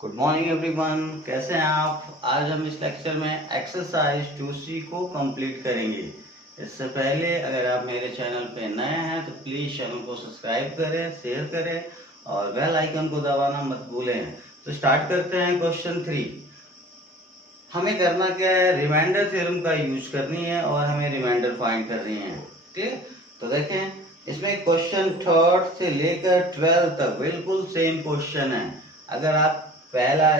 Good morning everyone, कैसे हैं आप। आज हम इस लेक्चर में एक्सरसाइज 2C को कंप्लीट करेंगे। इससे पहले अगर आप मेरे चैनल पे नए हैं तो प्लीज़ चैनल को सब्सक्राइब करें, शेयर करें और बेल आइकन को दबाना मत भूलें। तो स्टार्ट करते हैं। क्वेश्चन 3 हमें करना क्या है, रिमाइंडर थ्योरम का यूज करनी है और हमें रिमाइंडर फाइंड करनी है। ठीक, तो देखें इसमें क्वेश्चन 3 से लेकर 12 तक बिल्कुल सेम क्वेश्चन है। अगर आप पहला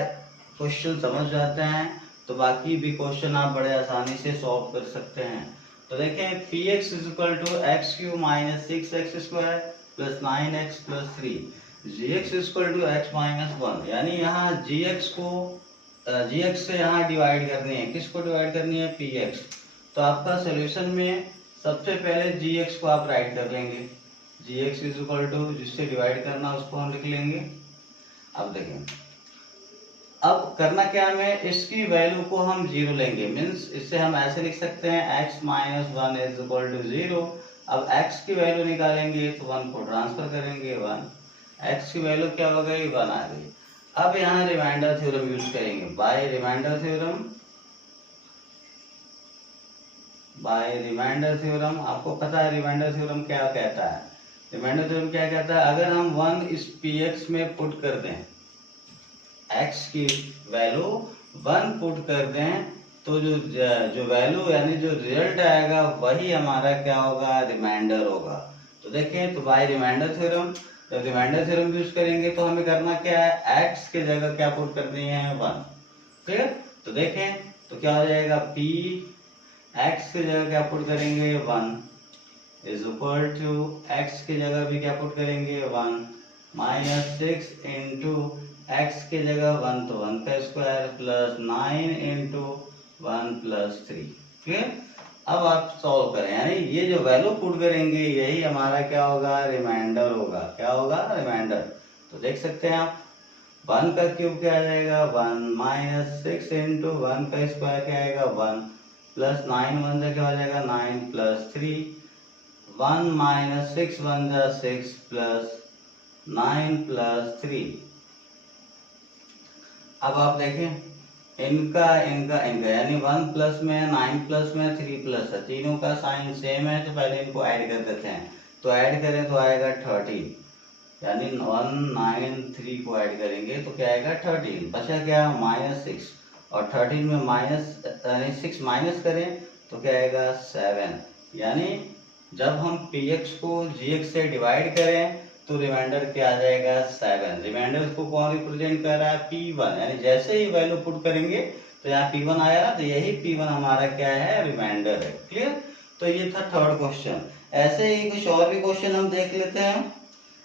क्वेश्चन समझ जाते हैं तो बाकी भी क्वेश्चन आप बड़े आसानी से सॉल्व कर सकते हैं। तो देखें p x is equal to x cube minus 6x² plus 9x plus 3 g x is equal to x minus 1, यानी यहाँ जी एक्स को जी एक्स से यहाँ डिवाइड करनी है। किसको डिवाइड करनी है? P x. तो आपका सोल्यूशन में सबसे पहले जी एक्स को आप राइट कर लेंगे। जी एक्स इज इक्वल टू जिससे डिवाइड करना उसको हम लिख लेंगे। अब देखें, अब करना क्या हमें, इसकी वैल्यू को हम जीरो लेंगे। मीन्स इससे हम ऐसे लिख सकते हैं x minus 1 is equal to 0। अब x की वैल्यू निकालेंगे तो 1 को ट्रांसफर करेंगे 1, x की वैल्यू क्या हो गई? 1 आ गई। अब यहाँ रिमाइंडर थ्योरम यूज करेंगे। बाय रिमाइंडर थ्योरम आपको पता है रिमाइंडर थ्योरम क्या कहता है। रिमाइंडर थ्योरम क्या कहता है, अगर हम 1 इस px में पुट कर दें, x की वैल्यू 1 पुट कर दें तो जो वैल्यू यानी जो रिजल्ट आएगा वही हमारा क्या होगा? रिमाइंडर होगा। तो देखें, तो बाय रिमाइंडर थ्योरम, जब रिमाइंडर थ्योरम यूज करेंगे तो हमें करना क्या है, x की जगह क्या पुट करनी है? 1। क्लियर? तो देखें तो क्या हो जाएगा, p x की जगह क्या पुट करेंगे? 1 इज इक्वल टू x की जगह भी क्या पुट करेंगे? 1 माइनस 6 इंटू एक्स की जगह 1 तो 1 का square plus 9 into 1 plus 3। Clear? अब आप सॉल्व करें, यानी ये जो वैल्यू पुट करेंगे यही हमारा क्या होगा? रिमाइंडर होगा। क्या होगा? रिमाइंडर। तो देख सकते हैं आप, 1 का क्यूब क्या आ जाएगा? 1 माइनस 6 इंटू 1 का स्क्वायर क्या आएगा? 1 प्लस 9 1 से क्या हो जाएगा? 9 प्लस 3 1 माइनस 6 1 जा 6 प्लस 9 प्लस 3। अब आप देखें इनका इनका इनका यानी 1 प्लस में 9 प्लस में 3 प्लस है, तीनों का साइन सेम है तो पहले इनको ऐड कर देते हैं। तो ऐड करें तो आएगा 13, यानी 1 9 3 को ऐड करेंगे तो क्या आएगा? 13। बचा क्या? माइनस 6, और 13 में माइनस यानी 6 माइनस करें तो क्या आएगा? 7। यानी जब हम px को gx से डिवाइड करें तो रिमाइंडर क्या आ जाएगा? 7। रिमाइंडर को कौन रिप्रेजेंट कर रहा है? p1, यानी जैसे ही वैल्यू पुट करेंगे तो यहाँ p1 आया ना, तो यही p1 हमारा क्या है? रिमाइंडर है। क्लियर? तो ये था थर्ड क्वेश्चन। ऐसे ही कुछ और भी क्वेश्चन हम देख लेते हैं।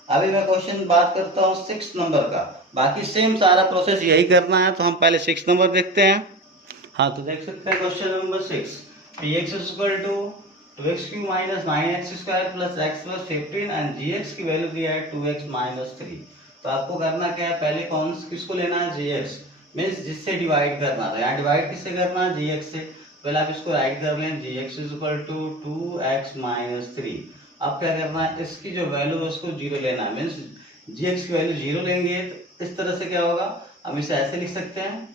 अभी मैं क्वेश्चन बात करता हूँ 6 नंबर का। बाकी सेम सारा प्रोसेस यही करना है, तो हम पहले 6 नंबर देखते हैं। हाँ, तो देख सकते हैं question number 6, p x is equal to 2x³ minus 9x² plus x plus 15 and gx की वैल्यू दिया है 2x माइनस 3। तो आपको करना क्या है, पहले कौन किसको लेना है? gx, मीन्स जिससे डिवाइड करना था। यहाँ डिवाइड किससे करना है? gx से। पहले आप इसको राइट कर लें, gx is equal to 2x minus 3। अब क्या करना है, इसकी जो वैल्यू है उसको जीरो लेना है। मीन्स gx की वैल्यू जीरो लेंगे तो इस तरह से क्या होगा, हम इसे ऐसे लिख सकते हैं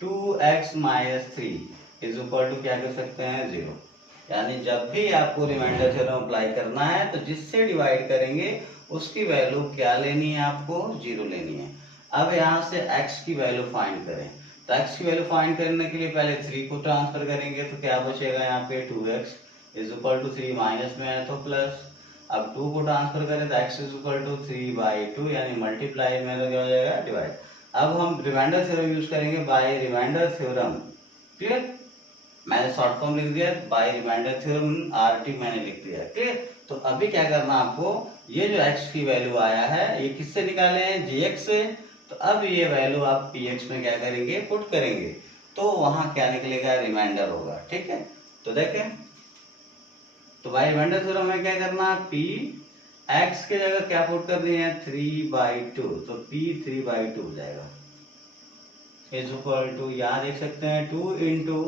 2x minus 3 is equal to क्या कर सकते हैं? 0। यानी जब भी आपको रिमाइंडर थ्योरम अप्लाई करना है तो जिससे डिवाइड करेंगे उसकी वैल्यू क्या लेनी है? आपको 0 लेनी है। अब यहाँ से x की वैल्यू फाइंड करें। तो x की वैल्यू फाइंड करने के लिए पहले 3 को ट्रांसफर करेंगे तो क्या बचेगा यहाँ पे? 2x is equal to 3 minus में है तो प्लस। अब 2 को ट्रांसफर करें तो x इज इक्वल टू 3/2, यानी मल्टीप्लाई में तो क्या हो जाएगा? डिवाइड। अब हम रिमाइंडर थ्योरम यूज करेंगे, बाय रिमाइंडर थ्योरम। क्लियर? मैंने शॉर्ट फॉर्म लिख दिया, बाय रिमाइंडर थ्योरम आरटी मैंने लिख दिया। क्लियर? तो अभी क्या करना आपको, ये जो x की वैल्यू आया है ये किससे निकाले हैं? gx से। तो अब ये वैल्यू आप px में क्या करेंगे? पुट करेंगे, तो वहां क्या निकलेगा? रिमाइंडर होगा। ठीक है? तो देखें, तो बाय रिमाइंडर थ्योरम में क्या करना है, p x की जगह क्या पुट करनी है? 3/2, तो p 3/2 हो जाएगा इज इक्वल टू, यहाँ देख सकते हैं 2 इंटू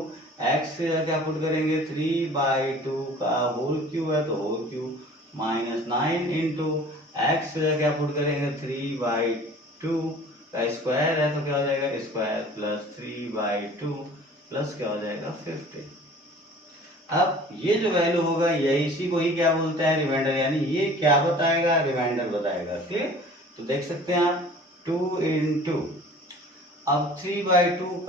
एक्स से क्या पुट करेंगे? 3/2 का होल क्यूब है तो whole cube minus 9 into x से क्या पुट करेंगे? 3/2 का स्क्वायर है तो क्या हो जाएगा स्क्वायर प्लस 3/2 प्लस क्या हो जाएगा 50। अब ये जो वैल्यू होगा यही इसी को ही क्या बोलते हैं रिमाइंडर, यानी ये क्या बताएगा रिमाइंडर बताएगा। क्लियर? तो देख सकते हैं आप 2 इंटू, अब 3/2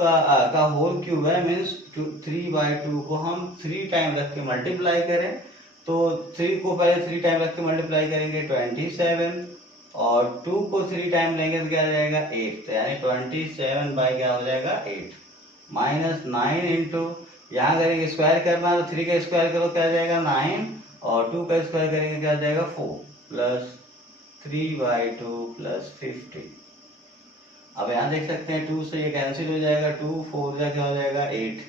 का होल क्यूब है, मीन्स 3/2 को हम 3 टाइम रख के मल्टीप्लाई करें तो 3 को पहले 3 टाइम रख के मल्टीप्लाई करेंगे 27, और 2 को 3 टाइम लेंगे तो क्या आ जाएगा 8, तो यानी 27 बाई क्या हो जाएगा 8 माइनस 9 इंटू, यहाँ करेंगे स्क्वायर करना तो 3 का स्क्वायर करो क्या आ जाएगा 9, और 2 का स्क्वायर करेंगे क्या आ जाएगा 4 प्लस 3/2 प्लस 50। अब यहाँ देख सकते हैं 2 से ये कैंसिल हो जाएगा, 2 4 का क्या हो जाएगा 8।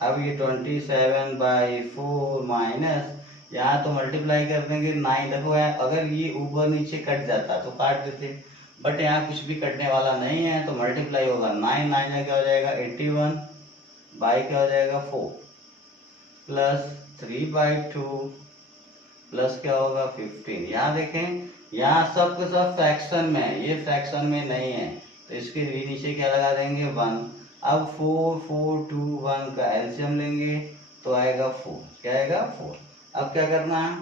अब ये 27/4 माइनस, यहाँ तो मल्टीप्लाई कर देंगे 9, देखो है अगर ये ऊपर नीचे कट जाता तो काट देते, बट यहाँ कुछ भी कटने वाला नहीं है तो मल्टीप्लाई होगा 9 9 क्या हो जाएगा 81 बाई क्या हो जाएगा 4 प्लस 3/2 प्लस क्या होगा 15। यहाँ देखें यहाँ सब के सब फ्रैक्शन में है, ये फ्रैक्शन में नहीं है तो इसके भी नीचे क्या लगा देंगे 1। अब 4 4 2 1 का एलसीएम लेंगे तो आएगा 4, क्या आएगा 4। अब क्या करना है,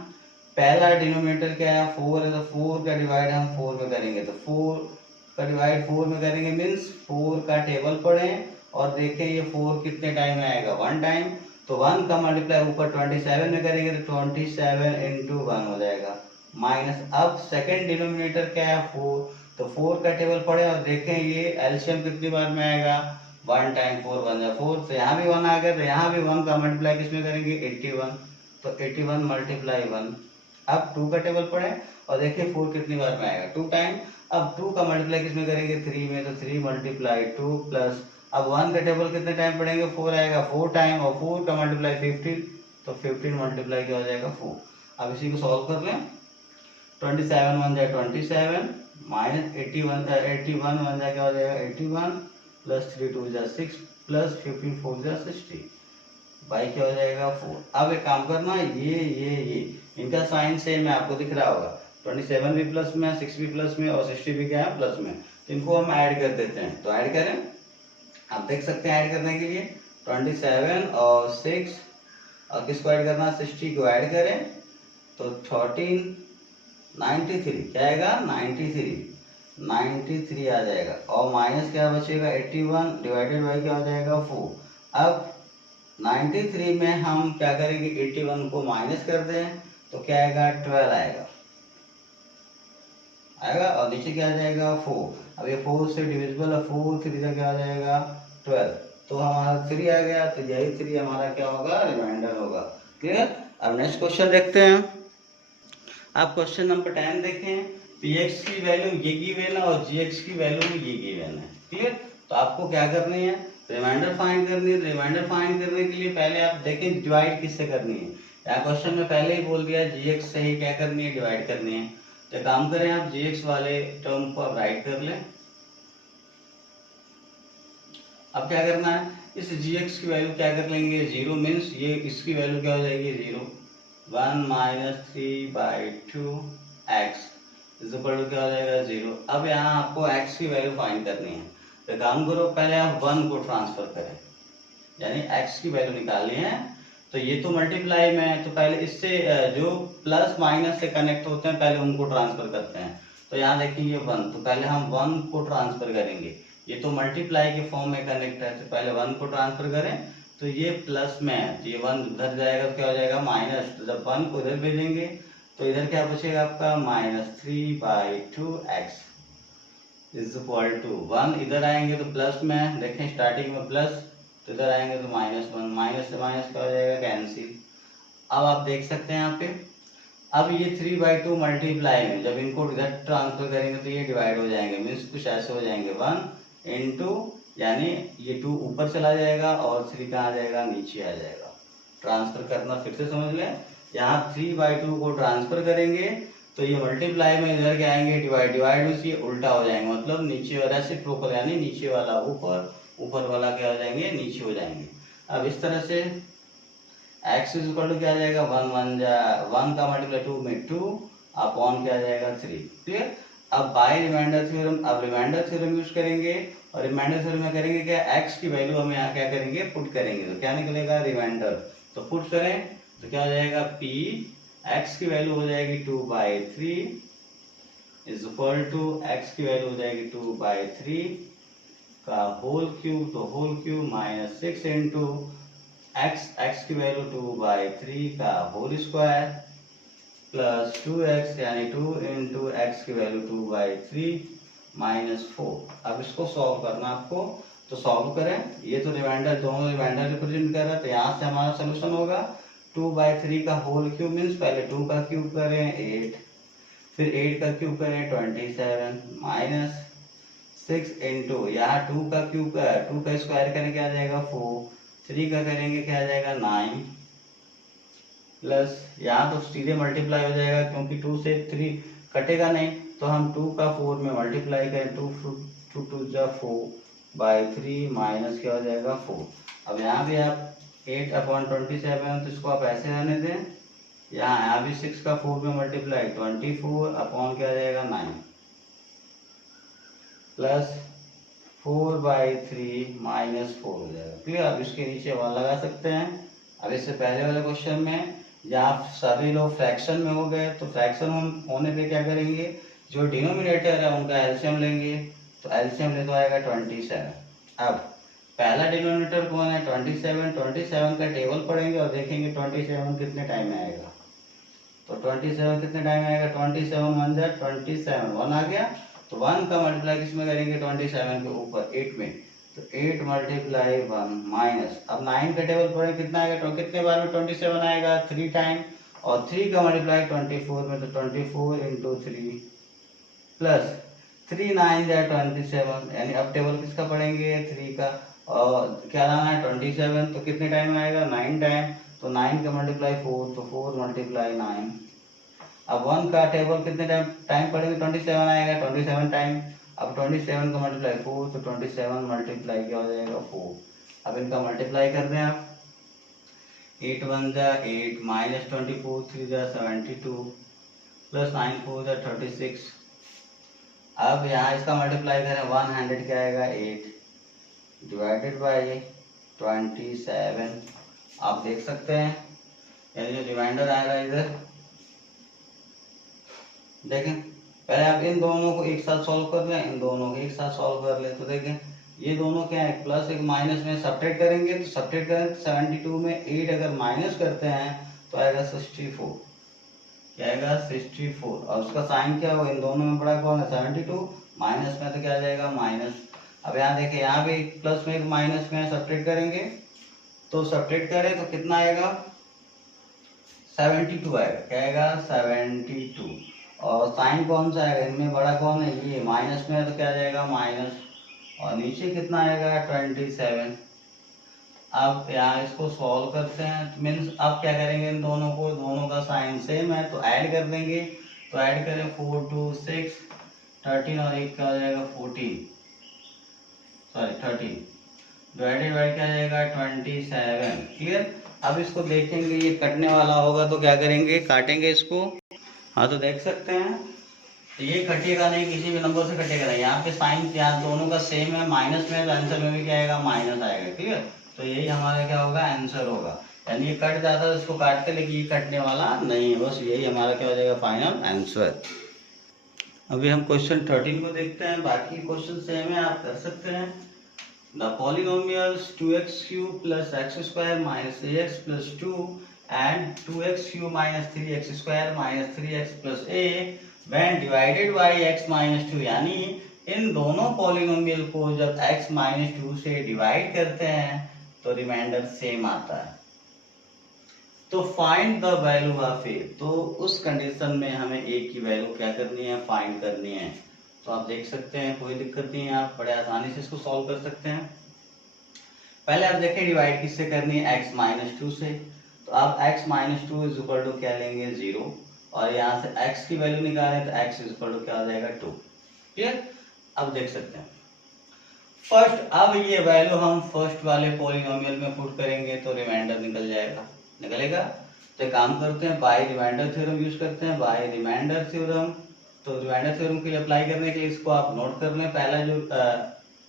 पहला डिनोमिनेटर क्या है 4 है तो 4 का डिवाइड हम 4 में करेंगे, तो 4 का डिवाइड 4 में करेंगे मीन्स 4 का टेबल पढ़ें और देखें ये 4 कितने टाइम में आएगा 1 टाइम, तो 1 का मल्टीप्लाई ऊपर 27 में करेंगे तो 27 इंटू 1 हो जाएगा माइनस, अब सेकेंड डिनोमिनेटर क्या है 4, तो 4 का टेबल पढ़े और देखें ये एलसीएम कितनी बार में आएगा 1 टाइम 4 1 जा 4, तो यहाँ भी 1 आ गया तो यहाँ भी 1 का मल्टीप्लाई किसमें करेंगे 81, तो 81 मल्टीप्लाई 1। अब 2 का टेबल पढ़े और देखिए 4 कितनी बार में आएगा 2 टाइम, अब 2 का मल्टीप्लाई किसमें करेंगे 3 में, तो 3 मल्टीप्लाई 2 प्लस, अब 1 का टेबल कितने टाइम पढ़ेंगे 4 आएगा 4 टाइम, और 4 का मल्टीप्लाई 15, तो 15 मल्टीप्लाई क्या हो जाएगा 4। अब इसी को सॉल्व कर लें, 27 1 जाए 27 माइनस 81 1 जाए क्या हो जाएगा 81 प्लस 3 2 जा 6 प्लस 15 4 जा 60 बाई क्या हो जाएगा 4। अब एक काम करना ये इनका साइन सेम है आपको दिख रहा होगा, 27 भी प्लस में 6 भी प्लस में और 60 भी क्या है प्लस में, तो इनको हम ऐड कर देते हैं, तो ऐड करें आप देख सकते हैं ऐड करने के लिए 27 और 6 और किसको ऐड करना 60 को ऐड करें तो 13 93 क्या आएगा 93 आ जाएगा, और माइनस क्या बचेगा 81 डिवाइडेड बाई क्या हो जाएगा 4। अब 93 में हम क्या करेंगे 81 को माइनस कर दें तो क्या आएगा 12 आएगा और नीचे क्या आ जाएगा 4। अब ये 4 से डिविजिबल है, 4 3 का क्या आ जाएगा 12, तो हमारा 3 आ गया, तो यही 3 हमारा क्या होगा रिमाइंडर होगा। क्लियर? अब नेक्स्ट क्वेश्चन देखते हैं, आप क्वेश्चन नंबर 10 देखें, px की वैल्यू ये गिवन है और gx की वैल्यू ये गिवन है। क्लियर? तो आपको क्या करनी है रिमाइंडर फाइंड करनी है, रिमाइंडर फाइंड करने के लिए पहले आप देखें डिवाइड किससे करनी है, यहाँ क्वेश्चन में पहले ही बोल दिया gx से ही क्या करनी है डिवाइड करनी है, तो काम करें आप gx वाले टर्म को आप राइट कर लें। अब क्या करना है इस gx की वैल्यू क्या कर लेंगे 0 मीन्स ये इसकी वैल्यू क्या हो जाएगी 0, 1 minus 3/2 x is equal to क्या हो जाएगा 0। अब यहाँ आपको x की वैल्यू फाइंड करनी है, तो काम करो पहले आप 1 को ट्रांसफर करें, यानी x की वैल्यू निकालनी है, तो ये तो मल्टीप्लाई में है तो पहले इससे जो प्लस माइनस से कनेक्ट होते हैं पहले उनको ट्रांसफर करते हैं, तो यहाँ देखिए 1, तो पहले हम 1 को ट्रांसफर करेंगे, ये तो मल्टीप्लाई के फॉर्म में कनेक्ट है तो पहले 1 को ट्रांसफर करें, तो ये प्लस में है तो ये 1 उधर जाएगा तो क्या हो जाएगा माइनस, तो जब 1 को इधर भेजेंगे तो इधर क्या बचेगा आपका -3/2 x इज इक्वल टू 1, इधर आएंगे तो प्लस में है, देखें स्टार्टिंग में प्लस तो इधर आएंगे तो -1, माइनस से माइनस क्या हो जाएगा कैंसिल। अब आप देख सकते हैं यहाँ पे, अब ये 3/2 मल्टीप्लाई में जब इनको इधर ट्रांसफर करेंगे तो ये डिवाइड हो जाएंगे, मीन्स कुछ ऐसे हो जाएंगे 1 इंटू, यानी ये 2 ऊपर चला जाएगा और 3 कहाँ आ जाएगा नीचे आ जाएगा। ट्रांसफर करना फिर से समझ लें, यहाँ 3/2 को ट्रांसफर करेंगे तो ये मल्टीप्लाई में इधर के आएंगे डिवाइड में ये उल्टा हो जाएंगे, मतलब नीचे वाला रेसिप्रोकल यानी नीचे वाला ऊपर ऊपर वाला क्या हो जाएंगे नीचे हो जाएंगे। अब इस तरह से x इज इक्वल टू क्या आ जाएगा 1 1 का मल्टीप्लाई 2 में 2 अपॉन क्या आ जाएगा 3। क्लियर? अब बाय रिमाइंडर थ्योरम, अब रिमाइंडर थ्योरम यूज करेंगे और रिमाइंडर थ्योरम में करेंगे क्या, x की वैल्यू हम यहाँ क्या करेंगे, पुट करेंगे। तो क्या निकलेगा, रिमाइंडर। तो पुट करें तो क्या हो जाएगा, p x की वैल्यू हो जाएगी 2/3 इज इक्वल टू x की वैल्यू हो जाएगी 2/3 का होल क्यूब, तो whole cube minus 6 into x की वैल्यू 2/3 का होल स्क्वायर प्लस 2x यानी 2 इंटू एक्स की वैल्यू 2/3 माइनस 4। अब इसको सॉल्व करना आपको, तो सॉल्व करें। ये तो रिमाइंडर, दोनों रिमाइंडर रिप्रेजेंट कर रहा है, तो यहाँ से हमारा सोल्यूशन होगा 2/3 का होल क्यूब मीन्स पहले 2 का क्यूब करें 8, फिर 8 का क्यूब करें 27 माइनस 6 इंटू यहाँ 2 का क्यूब, 2 का स्क्वायर करें क्या आ जाएगा 4, 3 का करेंगे क्या आ जाएगा 9 प्लस यहाँ तो सीधे मल्टीप्लाई हो जाएगा क्योंकि 2 से 3 कटेगा नहीं, तो हम 2 का 4 में मल्टीप्लाई करें, 2 2 जा 4/3 माइनस क्या हो जाएगा 4। अब यहाँ भी आप 8/27, तो इसको आप ऐसे रहने दें। यहाँ भी 6 का 4 में मल्टीप्लाई 24 अपॉन क्या आ जाएगा 9 प्लस 4/3 माइनस 4 हो जाएगा। क्लियर। अब इसके नीचे 1 लगा सकते हैं। अब इससे पहले वाले क्वेश्चन में जहाँ सभी लोग फ्रैक्शन में हो गए, तो फ्रैक्शन होने पे क्या करेंगे, जो डिनोमिनेटर है उनका एलसीएम लेंगे, तो एलसीएम ले तो आएगा 27। अब पहला डिनोमिनेटर कौन है 27, 27 का टेबल पढ़ेंगे और देखेंगे 27 कितने टाइम में आएगा। तो 27 कितने टाइम में आएगा, 27 1 जा 27, 1 आ गया, तो 1 का मल्टीप्लाई किसमें करेंगे 27 के ऊपर 8 में, तो 8 मल्टीप्लाई 1 माइनस, अब 9 का टेबल पढ़े कितना आएगा, तो कितने बार में 27 आएगा 3 टाइम, और 3 का मल्टीप्लाई 24 में, तो 24 इंटू 3 प्लस 3 9 जा 27, यानी अब टेबल किसका पढ़ेंगे 3 का, और क्या लाना है 27, तो कितने टाइम में आएगा 9 टाइम, तो 9 का मल्टीप्लाई 4, तो 4 मल्टीप्लाई 9। अब 1 का टेबल कितने टाइम पढ़ेंगे 27 आएगा 27 टाइम, अब 27 का मल्टीप्लाई 4, तो 27 मल्टीप्लाई क्या हो जाएगा 4। अब इनका मल्टीप्लाई कर दें आप, 8 1 जा 8 माइनस 24 3 जा 72 प्लस 9 4 जा 36। अब यहाँ इसका मल्टीप्लाई करें 100 क्या आएगा 8 डिवाइडेड बाई 27। आप देख सकते हैं, यानी जो रिमाइंडर आएगा इधर देखें, पहले आप इन दोनों को एक साथ सॉल्व कर लें, इन दोनों को एक साथ सॉल्व कर लें, तो देखें ये दोनों क्या है, प्लस एक माइनस में सब्ट्रैक्ट करेंगे, तो सब्ट्रैक्ट करें 72 में 8 अगर माइनस करते हैं तो आएगा 64, क्या आएगा 64, और उसका साइन क्या होगा, इन दोनों में बड़ा कौन है 72, माइनस में तो क्या आ जाएगा माइनस। अब यहाँ देखें, यहाँ भी प्लस में एक माइनस में सब्ट्रैक्ट करेंगे, तो सब्ट्रैक्ट करें तो कितना आएगा 72 आएगा, क्या आएगा 72, और साइन कौन सा आएगा, इनमें बड़ा कौन है ये, माइनस में है तो क्या आ जाएगा माइनस, और नीचे कितना आएगा 27। अब यहाँ इसको सॉल्व करते हैं, मीन्स अब क्या करेंगे, इन दोनों को, दोनों का साइन सेम है तो ऐड कर देंगे, तो ऐड करें 4 2 6 13 और एक क्या आ जाएगा 14, सॉरी 13 डिवाइडेड बाई क्या आ जाएगा 27। क्लियर। अब इसको देखेंगे, ये कटने वाला होगा तो क्या करेंगे, काटेंगे इसको। हाँ तो देख सकते हैं, तो ये कटेगा नहीं, किसी भी नंबर से कटेगा नहीं, यहाँ पे साइन यहाँ दोनों का सेम है, माइनस में, तो आंसर में भी क्या आएगा माइनस आएगा। क्लियर। तो यही हमारा क्या होगा आंसर होगा, यानी ये कट जाता है इसको काटते, लेकिन ये कटने वाला नहीं है, बस यही हमारा क्या हो जाएगा फाइनल आंसर। अभी हम क्वेश्चन 13 को देखते हैं, बाकी क्वेश्चन सेम है, आप कर सकते हैं। The polynomials 2x cube plus x square minus 3x plus 2 and 2x cube minus 3x square minus 3x plus a when divided by x minus 2, यानी इन दोनों पॉलिनोमियल को जब x minus 2 से डिवाइड करते हैं तो रिमाइंडर सेम आता है। तो फाइंड द वैल्यू ऑफ ए, तो उस कंडीशन में हमें a की वैल्यू क्या करनी है, फाइंड करनी है। तो आप देख सकते हैं, कोई दिक्कत नहीं है, आप बड़े आसानी से इसको सॉल्व कर सकते हैं। पहले आप देखें डिवाइड किससे करनी है, x माइनस 2 से, तो आप x minus 2 is equal to क्या लेंगे 0, और यहाँ से x की वैल्यू निकालें तो x इज इक्वल टू क्या हो जाएगा 2। क्लियर। अब देख सकते हैं फर्स्ट, अब ये वैल्यू हम फर्स्ट वाले पॉलिनोमियल में पुट करेंगे तो रिमाइंडर निकल जाएगा, निकलेगा। तो काम करते हैं, बाय रिमाइंडर थ्योरम यूज करते हैं, बाय रिमाइंडर थ्योरम तो रिमाइंडर थ्योरम के लिए अप्लाई करने के लिए इसको आप नोट कर लें। पहला जो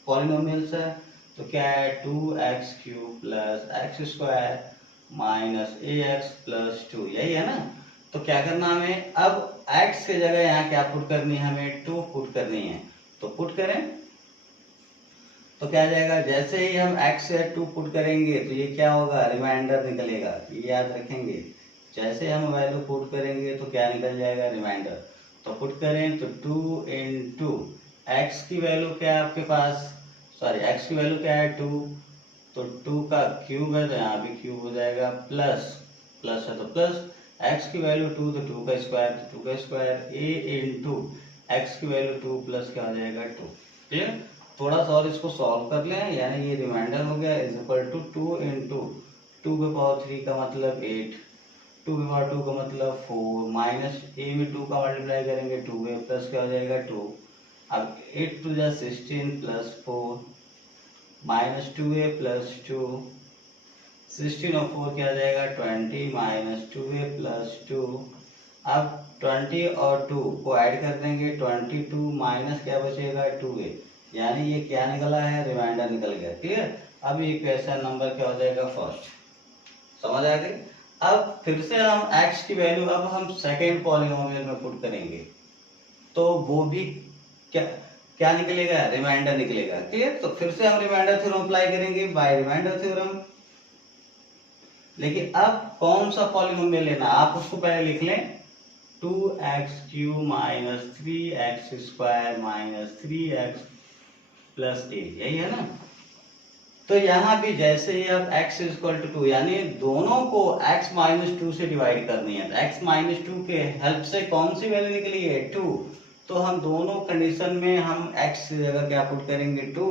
पॉलिनोमियल्स है तो क्या है 2x³ plus x² minus ax plus 2, यही है ना। तो क्या करना हमें, अब x की जगह यहाँ क्या पुट करनी है, हमें 2 पुट करनी है। तो पुट करें तो क्या जाएगा, जैसे ही हम x से 2 पुट करेंगे तो ये क्या होगा, रिमाइंडर निकलेगा। ये याद रखेंगे, जैसे हम वैल्यू पुट करेंगे तो क्या निकल जाएगा, रिमाइंडर। तो पुट करें तो 2 इंटू x की वैल्यू क्या है आपके पास, सॉरी x की वैल्यू क्या है 2, तो 2 का क्यूब है तो यहाँ भी क्यूब हो जाएगा, प्लस प्लस है तो प्लस, x की वैल्यू 2 तो 2 का स्क्वायर, तो 2 का स्क्वायर, a इंटू एक्स की वैल्यू 2 प्लस क्या हो जाएगा 2। क्लियर। थोड़ा सा और इसको सॉल्व कर लें, यानी ये रिमाइंडर हो गया इज इक्वल टू 2 इंटू 2 के पावर 3 का मतलब 8, 2 के पावर 2 का मतलब 4, माइनस a में 2 का मल्टीप्लाई करेंगे 2 में, प्लस क्या हो जाएगा 2। अब 8 टू जा 16 प्लस 4 माइनस 2a प्लस 2, 16 और 4 क्या आ जाएगा 20 माइनस 2a प्लस 2। अब 20 और 2 को ऐड कर देंगे, 22 माइनस क्या बचेगा 2a, यानी ये क्या निकला है, रिमाइंडर निकल गया। क्लियर। अब ये क्वेश्चन नंबर क्या हो जाएगा, फर्स्ट। समझ आ गई। अब फिर से हम x की वैल्यू अब हम सेकेंड पॉलिनोमियल में पुट करेंगे तो वो भी क्या क्या निकलेगा, रिमाइंडर निकलेगा। क्लियर। तो फिर से हम रिमाइंडर थ्योरम अप्लाई करेंगे बाय रिमाइंडर थ्योरम। लेकिन अब कौन सा पॉलिनोमियल लेना, आप उसको पहले लिख लें, 2x³ minus 3x² minus 3x plus a, यही है ना। तो यहाँ भी जैसे ही आप x इक्वल टू 2, यानी दोनों को x माइनस 2 से डिवाइड करनी है, तो x माइनस 2 के हेल्प से कौन सी वैल्यू निकली है 2, तो हम दोनों कंडीशन में हम x की जगह क्या पुट करेंगे 2,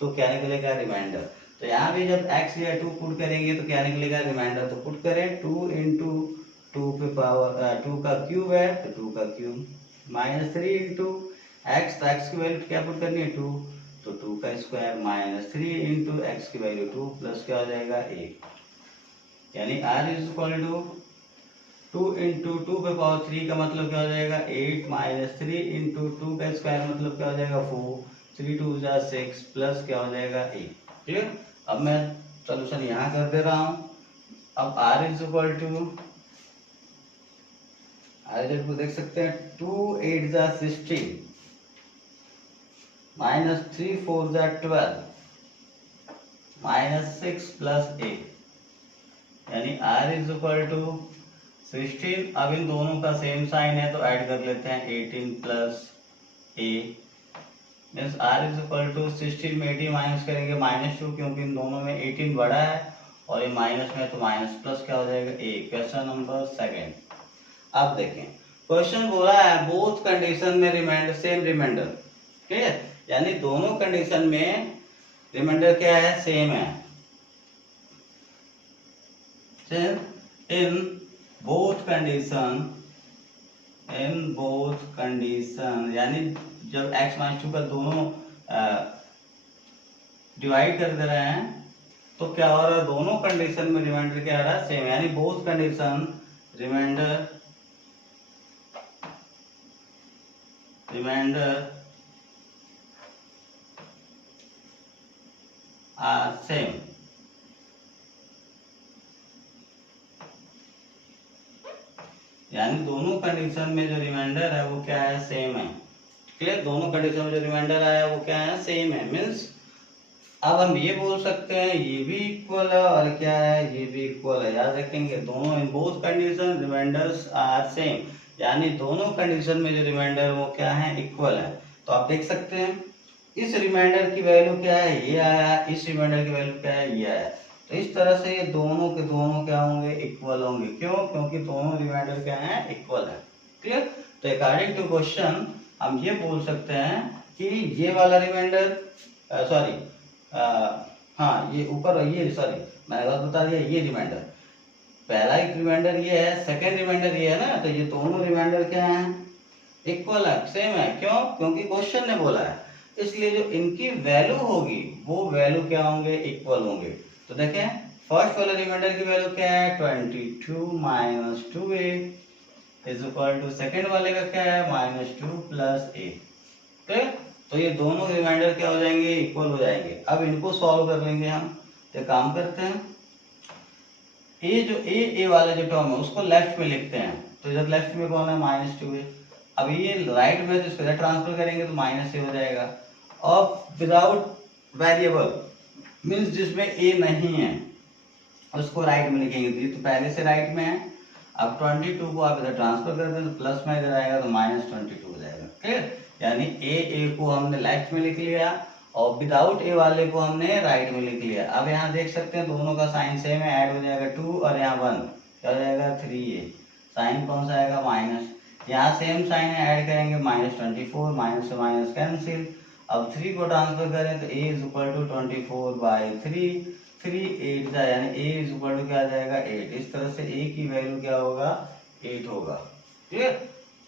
तो क्या निकलेगा, रिमाइंडर। तो यहाँ भी जब x या 2 पुट करेंगे तो क्या निकलेगा, रिमाइंडर। तो पुट करें 2 इंटू 2 पे पावर 2 का क्यूब है तो 2 का क्यूब, माइनस 3 इंटू x, तो x की वैल्यू क्या पुट करनी है 2, तो 2 का स्क्वायर, माइनस 3 इंटू एक्स की वैल्यू 2 प्लस क्या हो जाएगा 1, यानी r is equal to 2 into 2 पे पावर 3 का मतलब क्या हो जाएगा 8, माइनस 3 इंटू 2 का स्क्वायर मतलब क्या हो जाएगा 4, 3 2 जा 6 प्लस क्या हो जाएगा 1। क्लियर। अब मैं सोल्यूशन यहाँ कर दे रहा हूँ। अब r is equal to r को देख सकते हैं, 2 8 जा 16 माइनस 3 4 जा 12 माइनस 6 प्लस 8, यानी r इज इक्वल टू 16। अब इन दोनों का सेम साइन है तो ऐड कर लेते हैं 18 plus a, means r is equal to 16 में 18 माइनस करेंगे -2, क्योंकि इन दोनों में 18 बड़ा है और ये माइनस में तो माइनस प्लस क्या हो जाएगा a। Question number second. अब देखें, क्वेश्चन बोला है बोथ कंडीशन में रिमाइंडर सेम रिमाइंडर। क्लियर। यानी दोनों कंडीशन में रिमाइंडर क्या है, सेम है। इन बोथ कंडीशन, यानी जब x माइनस 2 का दोनों डिवाइड कर दे रहे हैं तो क्या हो रहा है, दोनों कंडीशन में रिमाइंडर क्या आ रहा है, सेम, यानी both condition remainder are same. यानी दोनों कंडीशन में जो रिमाइंडर है वो क्या है, सेम है। क्लियर। दोनों कंडीशन में जो रिमाइंडर आया वो क्या है, सेम है। मीन्स अब हम ये बोल सकते हैं ये भी इक्वल है और क्या है, ये भी इक्वल है। याद रखेंगे, दोनों in both condition remainders are same, यानी दोनों कंडीशन में जो रिमाइंडर वो क्या है, इक्वल है। तो आप देख सकते हैं इस रिमाइंडर की वैल्यू क्या है, ये आया, इस रिमाइंडर की वैल्यू क्या है, ये आया। तो इस तरह से ये दोनों के दोनों क्या होंगे, इक्वल होंगे। क्यों, क्योंकि दोनों रिमाइंडर क्या है, इक्वल है। क्लियर। तो अकॉर्डिंग टू क्वेश्चन हम ये बोल सकते हैं कि ये वाला रिमाइंडर सॉरी हाँ ये ऊपर ये सॉरी मैंने गलत बता दिया, ये रिमाइंडर पहला एक रिमाइंडर ये है, सेकंड रिमाइंडर ये है ना, तो ये दोनों रिमाइंडर क्या है, इक्वल है, सेम है। क्यों, क्योंकि क्वेश्चन ने बोला है, इसलिए जो इनकी वैल्यू होगी वो वैल्यू क्या होंगे, इक्वल होंगे। तो देखें फर्स्ट वाले रिमाइंडर की वैल्यू क्या है 22 माइनस 2a, is equal to second वाले का क्या है -2 प्लस ए। ठीक, तो ये दोनों रिमाइंडर क्या हो जाएंगे, इक्वल हो जाएंगे। अब इनको सॉल्व कर लेंगे हम। तो काम करते हैं, ए जो ए वाला जो टर्म है उसको लेफ्ट में लिखते हैं। तो इधर लेफ्ट में कौन है, -2 है। अब ये राइट में तो इसको इधर ट्रांसफर करेंगे तो -a हो जाएगा। और विदाउट वेरिएबल मीन्स जिसमें ए नहीं है उसको राइट में लिखेंगे। तो पहले से राइट में है। अब 22 को आप इधर ट्रांसफर कर दें तो प्लस में इधर आएगा तो -22 हो जाएगा। ठीक, यानी ए को हमने लेफ्ट में लिख लिया और विदाउट ए वाले को हमने राइट में लिख लिया। अब यहाँ देख सकते हैं दोनों का साइन सेम है, ऐड हो जाएगा 2 और यहाँ 1 क्या हो जाएगा 3a। साइन कौन सा आएगा, माइनस। यहाँ सेम साइन है, ऐड करेंगे -24, माइनस से माइनस कैंसिल। अब 3 को ट्रांसफर करें तो a इज इक्वल टू 24/3, 3 8 यानी a इज इक्वल टू क्या आ जाएगा 8। इस तरह से a की वैल्यू क्या होगा, 8 होगा। ठीक है,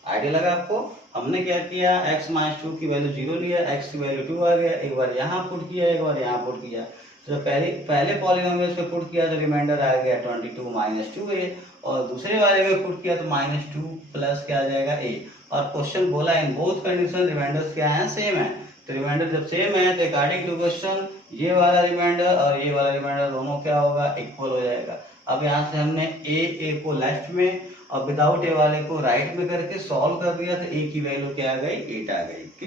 आइडिया लगा आपको। हमने क्या किया, x -2 की वैल्यू 0 लिया, x की वैल्यू 2 आ गया। एक बार यहाँ पुट किया, एक बार यहाँ पुट किया। तो पहले पॉलीनोमियल पे पुट किया तो रिमाइंडर आ गया 22 -2a, और दूसरे वाले में पुट किया तो -2 प्लस क्या आ जाएगा a। और क्वेश्चन बोला इन बोथ कंडीशन रिमाइंडर्स क्या है, सेम है। तो रिमाइंडर जब सेम है तो अकॉर्डिंग टू क्वेश्चन ये वाला रिमाइंडर और ये वाला रिमाइंडर दोनों क्या होगा, इक्वल हो जाएगा। अब यहाँ से हमने ए को लेफ्ट में और विदाउट ए वाले को राइट में करके सॉल्व कर दिया तो ए की वैल्यू क्या आ गई, 8 आ गई।